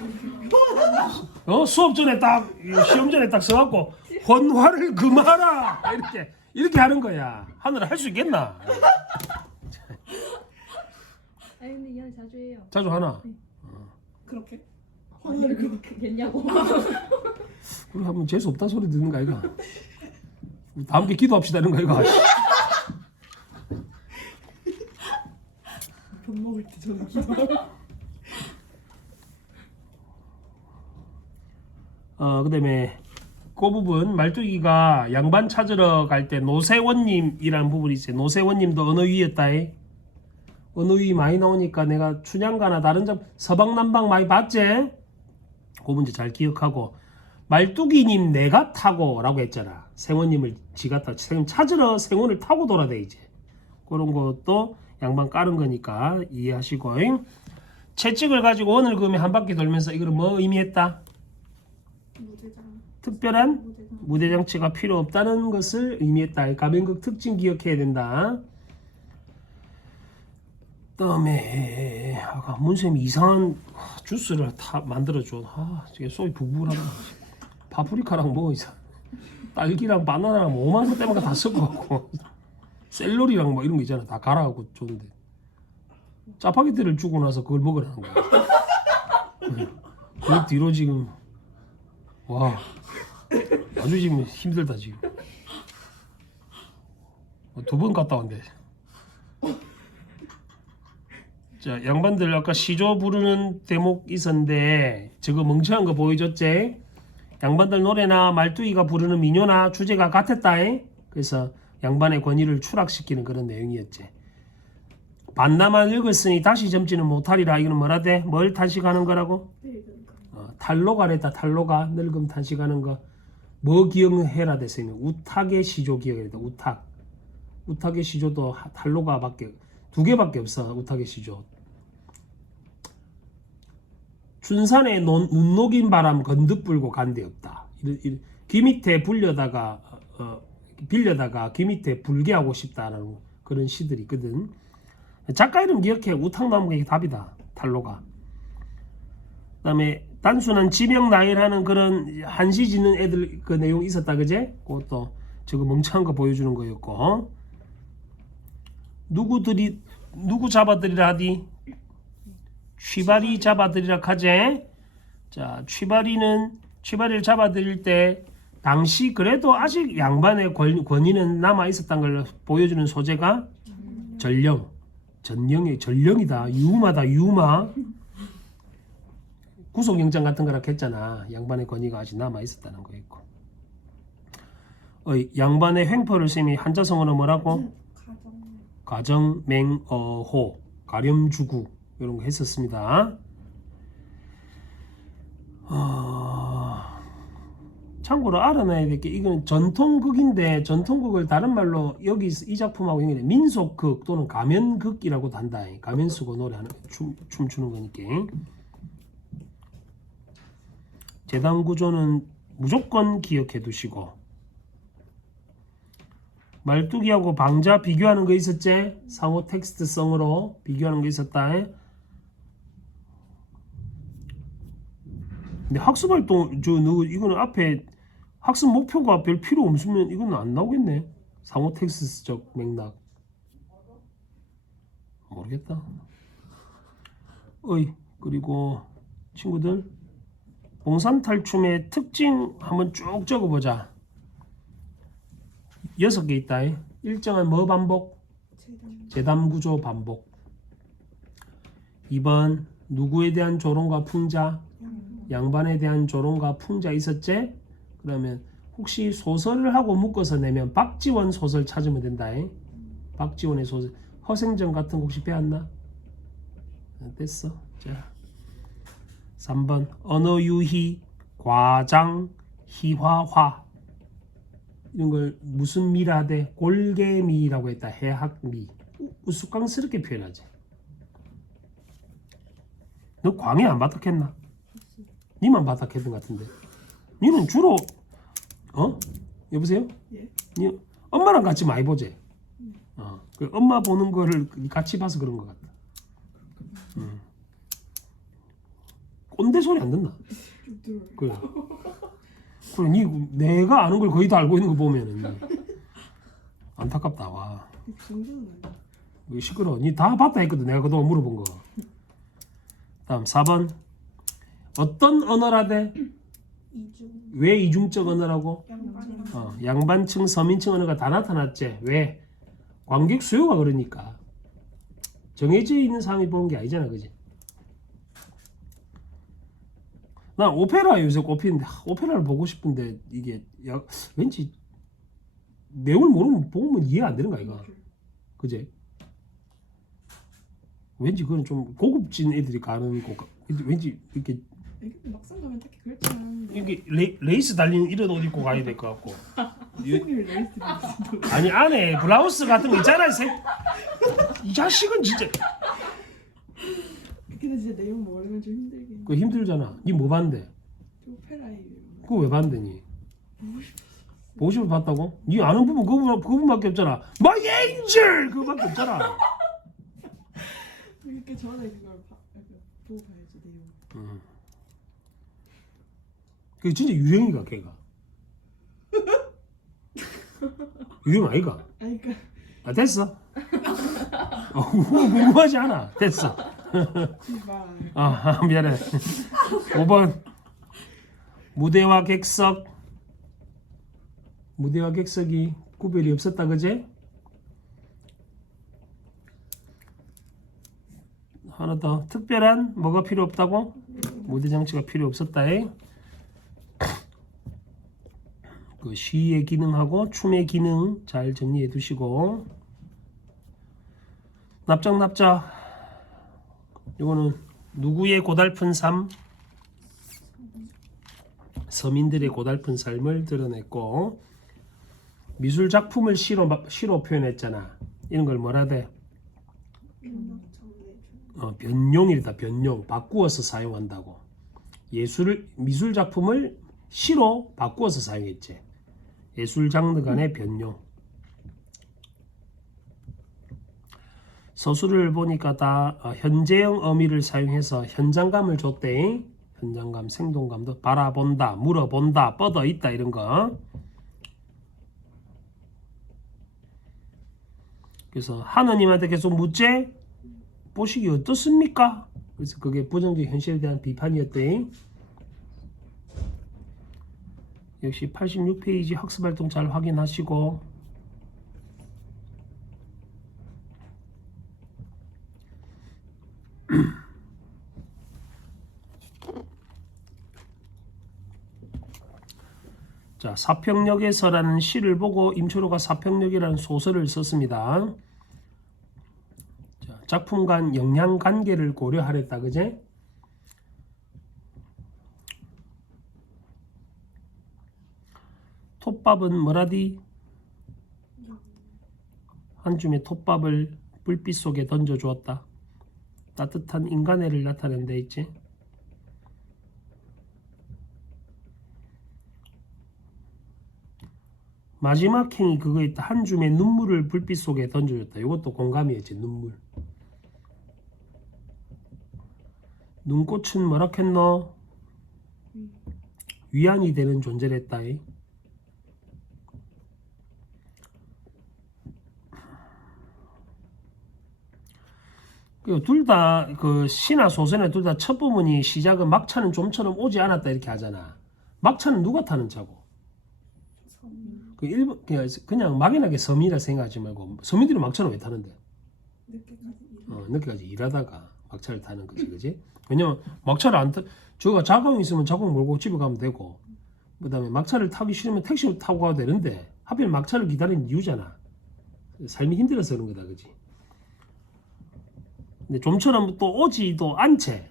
수업 전에 딱 시험 전에 딱 써갖고 헌화를 금하라 이렇게 하는 거야. 하늘이 할 수 있겠나? 아니 근데 이 언니 자주 해요. 자주 하나. 그렇게? 오늘 그렇게 됐냐고. 우리 한번 재수 없다 소리 듣는 거 아이가? 다 함께 기도합시다 이런 거 아이가? 밥 먹을 때 저는 기도. 그다음에 그 부분 말뚝이가 양반 찾으러 갈 때 노세원님이라는 부분이 있어요. 노세원님도 언어위였다. 언어위 많이 나오니까 내가 춘향가나 다른 점 서방남방 많이 봤지? 그 문제 잘 기억하고 말뚝이님 내가 타고 라고 했잖아. 생원님을 지가 타고 찾으러 생원을 타고 돌아대 이제. 그런 것도 양반 까는 거니까 이해하시고. 채찍을 가지고 원을 그으면 한 바퀴 돌면서 이걸 뭐 의미했다? 무대장. 특별한 무대장치가 필요 없다는 것을 의미했다. 가면극 특징 기억해야 된다. 그다음에 아까 문쌤이 이상한 주스를 다 만들어줘. 저게 속이 부글부글하다. 파프리카랑 뭐 이상 딸기랑 바나나랑 뭐 5만 원 때마다 다 섞어갖고 샐러리랑 뭐 이런 거 있잖아. 다 갈아갖고 줬는데 짜파게티를 주고 나서 그걸 먹으라는 거야. 그 뒤로 지금 와 아주 지금 힘들다 지금. 2번 갔다 온대. 자, 양반들 아까 시조 부르는 대목 있었는데 저거 멍청한 거 보여줬지? 양반들 노래나 말뚝이가 부르는 민요나 주제가 같았다. 그래서 양반의 권위를 추락시키는 그런 내용이었지. 반나만 읽었으니 다시 젊지는 못하리라. 이거는 뭐라 돼? 뭘 탄식하는 거라고? 탈로가랬다. 탈로가 늙음 탄식하는 거. 뭐 기억해라 됐어요. 우탁의 시조 기억해라. 우탁의 시조도 탈로가밖에 두 개밖에 없어. 우탁의 시조. 춘산에 눈 녹인 바람 건득 불고 간데 없다. 귀 밑에 빌려다가 귀 밑에 불게 하고 싶다라는 그런 시들이 있거든. 작가 이름 기억해. 우탁나무가 답이다. 탈로가. 그다음에 단순한 지명 나열하는 그런 한시 짓는 애들 그 내용 있었다 그제? 그것도 저거 멍청한 거 보여주는 거였고. 누구 잡아들이라 하디? 취바리 잡아들이라 하제. 자, 취바리를 잡아들일 때 당시 그래도 아직 양반의 권위는 남아 있었던 걸 보여주는 소재가 전령이다. 유마. 구속영장 같은 거라 했잖아. 양반의 권위가 아직 남아 있었다는 거였고. 양반의 횡포를 쌤이 한자성어로 뭐라고? 가정맹어호, 가렴주구 이런 거 했었습니다. 참고로 알아놔야 될 게 이거는 전통극인데 전통극을 다른 말로 여기 이 작품하고 연결해 민속극 또는 가면극이라고도 한다. 가면 쓰고 노래하는 춤추는 거니까. 재단 구조는 무조건 기억해 두시고. 말뚝이하고 방자 비교하는 거 있었지? 상호 텍스트성으로 비교하는 거 있었다. 근데 학습 활동 이거는 앞에 학습 목표가 별 필요 없으면 이건 안 나오겠네. 상호 텍스트적 맥락. 모르겠다. 그리고 친구들 봉산탈춤의 특징 한번 쭉 적어보자. 6개 있다. 일정한 뭐 반복? 재담구조 반복. 2번 누구에 대한 조롱과 풍자? 양반에 대한 조롱과 풍자 있었지? 그러면 혹시 소설을 하고 묶어서 내면 박지원 소설 찾으면 된다. 박지원의 소설. 허생전 같은 거 혹시 배웠나? 됐어. 자, 3번 언어유희, 과장, 희화화 이런 걸 무슨 미라 돼? 골개미라고 했다. 해학미. 우스꽝스럽게 표현하지. 너 광해 안 바닥했나? 니만 바닥했던 것 같은데. 니는 주로 여보세요? 예. 니 엄마랑 같이 많이 보지? 그 엄마 보는 거를 같이 봐서 그런 것 같다. 꼰대 소리 안 듣나? 그래. 그래, 내가 아는 걸 거의 다 알고 있는 거 보면은 안타깝다. 와. 왜 시끄러? 니 다 봤다 했거든. 내가 그동안 물어본 거. 다음 4번. 어떤 언어라대? 왜 이중적 언어라고? 양반층, 서민층 언어가 다 나타났지. 왜? 관객 수요가 그러니까. 정해져 있는 사람이 보는 게 아니잖아, 그지? 난 오페라 요새 꼽히는데 오페라를 보고 싶은데 이게 왠지 내용을 모르면 보면 이해 안 되는 거 아이가? 그제? 왠지 그건 좀 고급진 애들이 가는 곳 왠지 이렇게 막상 가면 딱히 그렇지 않은데. 이게 레이스 달린 이런 옷 입고 가야 될 것 같고. 선생님이 레이스 아니 안에 블라우스 같은 거 있잖아. 이 자식은 진짜. 근데 진짜 내용 모르면 좀 힘들긴. 그 힘들잖아. 니 뭐 봤는데? 오페라에. 그거 왜 봤는데 니? 보고 싶어 봤다고? 니 아는 부분 그분밖에 없잖아. My Angel 그거밖에 없잖아. 그러니까 전에 그걸 보고 봐야지 내용. 그 진짜 유행이가 걔가. 유행 아이가? 아니 그러니까 아 됐어. 궁금하지 않아. 됐어. 말. 미안해. 5번 무대와 객석이 구별이 없었다 그제? 하나 더 특별한 뭐가 필요 없다고? 무대 장치가 필요 없었다. 그 시의 기능하고 춤의 기능 잘 정리해 두시고 납작. 이거는 누구의 고달픈 삶? 서민들의 고달픈 삶을 드러냈고, 미술 작품을 시로 표현했잖아. 이런 걸 뭐라 돼? 변용이다. 변용. 바꾸어서 사용한다고. 미술 작품을 시로 바꾸어서 사용했지. 예술 장르 간의 변용. 서술을 보니까 다 현재형 어미를 사용해서 현장감을 줬대. 현장감, 생동감도 바라본다, 물어본다, 뻗어 있다 이런 거. 그래서 하느님한테 계속 묻제 보시기 어떻습니까? 그래서 그게 부정적 현실에 대한 비판이었대. 역시 86페이지 학습활동 잘 확인하시고, 자, 사평역에서라는 시를 보고 임초로가 사평역이라는 소설을 썼습니다. 자, 작품 간 영향 관계를 고려하랬다, 그제? 톱밥은 뭐라디? 한 줌의 톱밥을 불빛 속에 던져 주었다. 따뜻한 인간애를 나타낸 데 있지. 마지막 행이 그거 있다. 한 줌의 눈물을 불빛 속에 던져줬다. 이것도 공감이었지. 눈물. 눈꽃은 뭐라 했노? 위안이 되는 존재랬다. 둘 다 그 시나 소설에 둘 다 첫 부분이 시작은 막차는 좀처럼 오지 않았다 이렇게 하잖아. 막차는 누가 타는 차고? 그 일본 그냥 막연하게 서민이라 생각하지 말고 서민들이 막차는 왜 타는데? 늦게까지 일하다가 막차를 타는 거지, 그지? 왜냐면 막차를 안 타, 저가 자궁이 있으면 자궁 몰고 집에 가면 되고, 그다음에 막차를 타기 싫으면 택시를 타고 가도 되는데 하필 막차를 기다리는 이유잖아. 삶이 힘들어서 그런 거다, 그지? 근데 좀처럼 또 오지도 않지.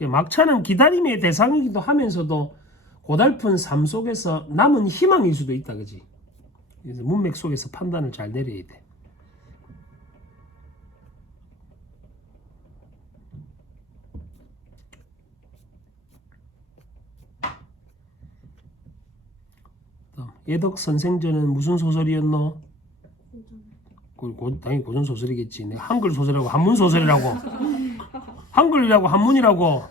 막차는 기다림의 대상이기도 하면서도 고달픈 삶 속에서 남은 희망일 수도 있다, 그지? 그래서 문맥 속에서 판단을 잘 내려야 돼. 예덕 선생전은 무슨 소설이었노? 당연히 고전 소설이겠지. 내가 한글 소설이라고 한문 소설이라고 한글이라고 한문이라고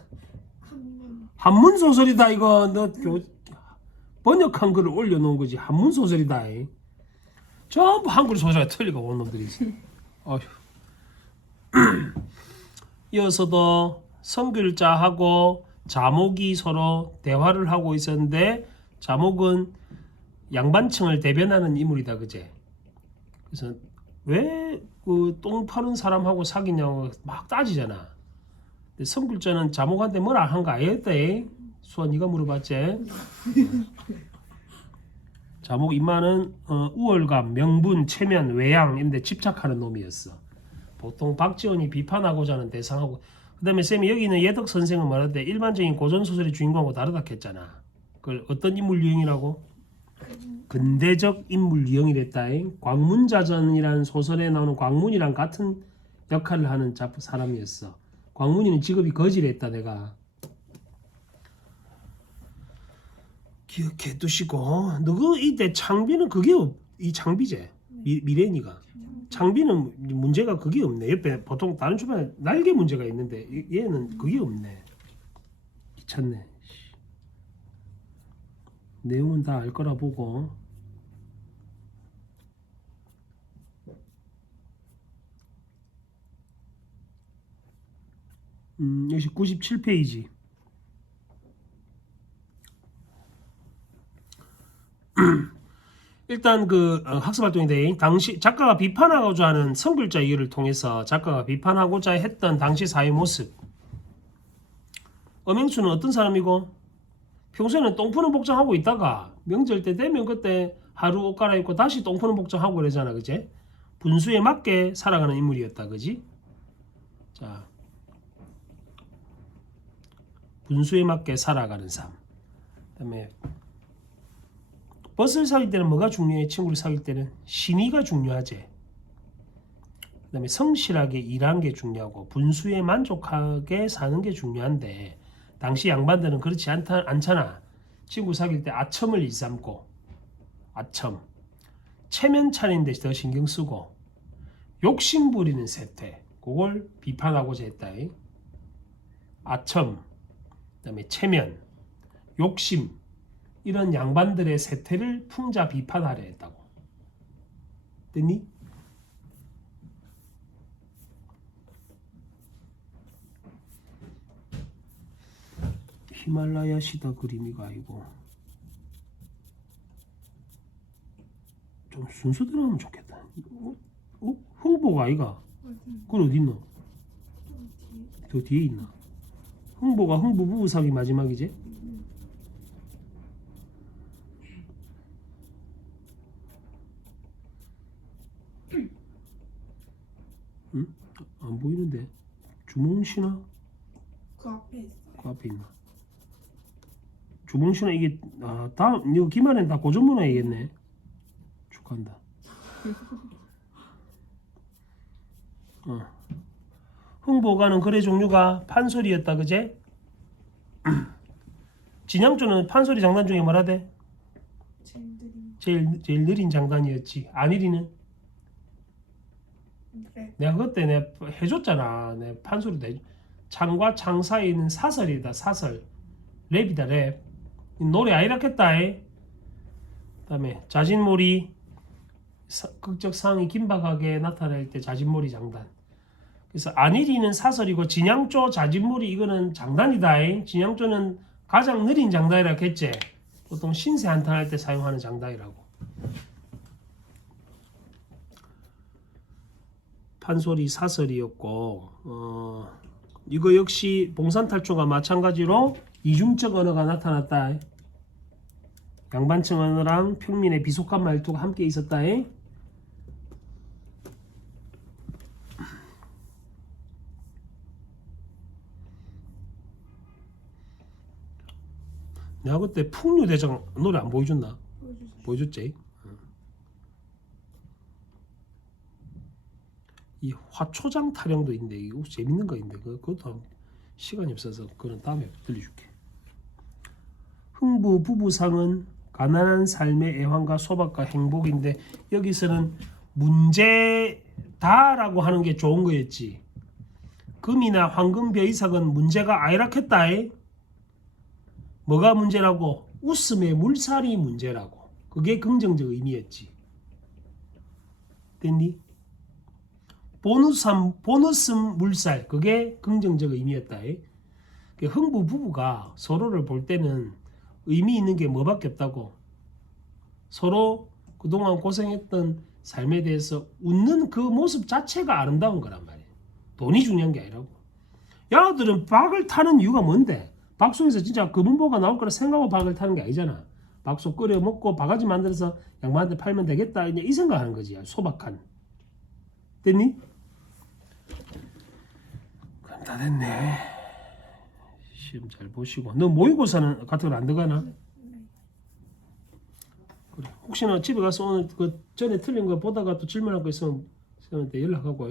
한문 소설이다. 이거 너 번역한 글을 올려놓은 거지. 한문 소설이다. 전부 한글 소설이 틀리고 온 놈들이지. 이어서도 성글자하고 자목이 서로 대화를 하고 있었는데, 자목은 양반층을 대변하는 인물이다, 그제? 그래서 왜 그 똥 파는 사람하고 사귀냐고 막 따지잖아. 근데 성글자는 자목한테 뭘 한 거 아니었대. 수아 네가 물어봤지? 자목 이마는 우월감, 명분, 체면, 외양인데 집착하는 놈이었어. 보통 박지원이 비판하고자 하는 대상하고, 그 다음에 쌤이 여기는 예덕 선생은 말하되 일반적인 고전소설의 주인공하고 다르다 했잖아. 그걸 어떤 인물 유형이라고? 근대적 인물 유형이랬다. 광문자전이라는 소설에 나오는 광문이랑 같은 역할을 하는 사람이었어. 광문이는 직업이 거지랬다. 내가 기억해 두시고, 너그 이때 창비는 그게 이 창비제 미래니가 창비는 문제가 그게 없네. 옆에 보통 다른 출판에 날개 문제가 있는데 얘는 그게 없네. 귀찮네. 내용은 다 알 거라 보고. 역시 97페이지. 일단 그 학습활동인데, 당시 작가가 비판하고자 하는 성글자 이유를 통해서 작가가 비판하고자 했던 당시 사회 모습. 엄행수는 어떤 사람이고, 평소에는 똥 푸는 복장하고 있다가 명절 때 되면 그때 하루 옷 갈아입고 다시 똥 푸는 복장하고 그러잖아, 그제? 분수에 맞게 살아가는 인물이었다, 그지? 자, 분수에 맞게 살아가는 삶. 그다음에 버스를 사귈 때는 뭐가 중요해? 친구를 사귈 때는 신의가 중요하지. 그다음에 성실하게 일하는 게 중요하고 분수에 만족하게 사는 게 중요한데 당시 양반들은 그렇지 않잖아. 친구 사귈 때 아첨을 일삼고 아첨 체면 차리는 데 더 신경 쓰고 욕심 부리는 세태 그걸 비판하고자 했다. 아첨 그다음에 체면 욕심 이런 양반들의 세태를 풍자 비판하려 했다고. 됐니? 히말라야 시다 그림이가 아니고 좀 순서대로 하면 좋겠다. 흥보가 아이가? 그건 어디 있노? 저 뒤에 있나? 흥보가 흥부 부부상이 마지막이지? 응? 안 보이는데 주몽신화? 그 앞에 있어요. 그 앞에 있나? 주몽신화 이게 다음 이거 기말엔 다 고전문화이겠네. 축하한다. 흥보가는 거래 종류가 판소리였다 그제? 진양조는 판소리 장단 중에 뭐라 돼? 제일 느린 장단이었지. 안일이는? 네. 내가 그때 내가 해줬잖아. 내가 판소리도 해줘. 창과 창 사이에 있는 사설이다. 사설. 랩이다 랩. 노래 아니라겠다. 그다음에 자진몰이 극적 상황이 긴박하게 나타날 때 자진몰이 장단. 그래서 안일이는 사설이고 진양조 자진몰이 이거는 장단이다. 진양조는 가장 느린 장단이라 했지. 보통 신세 한탄할 때 사용하는 장단이라고. 판소리 사설이었고 이거 역시 봉산탈초가 마찬가지로 이중적 언어가 나타났다. 양반층 언어랑 평민의 비속한 말투가 함께 있었다. 내가 그때 풍류대장 노래 안 보여줬나? 보여줬지. 이 화초장 타령도 있는데 이거 재밌는 거 있는데 그것도 시간이 없어서 그건 다음에 들려줄게. 흥부 부부상은 가난한 삶의 애환과 소박과 행복인데 여기서는 문제다라고 하는 게 좋은 거였지. 금이나 황금 벼이삭은 문제가 아니라겠다. 뭐가 문제라고? 웃음의 물살이 문제라고. 그게 긍정적 의미였지. 됐니? 보너스 물살 그게 긍정적 의미였다. 흥부 부부가 서로를 볼 때는 의미 있는 게 뭐밖에 없다고. 서로 그동안 고생했던 삶에 대해서 웃는 그 모습 자체가 아름다운 거란 말이야. 돈이 중요한 게 아니라고. 야들은 박을 타는 이유가 뭔데? 박송에서 진짜 금은보가 나올 거라 생각하고 박을 타는 게 아니잖아. 박소 끓여 먹고 바가지 만들어서 양반한테 팔면 되겠다 이 생각하는 거지. 소박한. 됐니? 그럼 다 됐네. 시험 잘 보시고. 너 모의고사는 같은 거 안 들어가나? 그래. 혹시나 집에 가서 오늘 그 전에 틀린 거 보다가 또 질문할 거 있으면 쌤한테 연락하고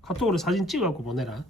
카톡으로 사진 찍어갖고 보내라.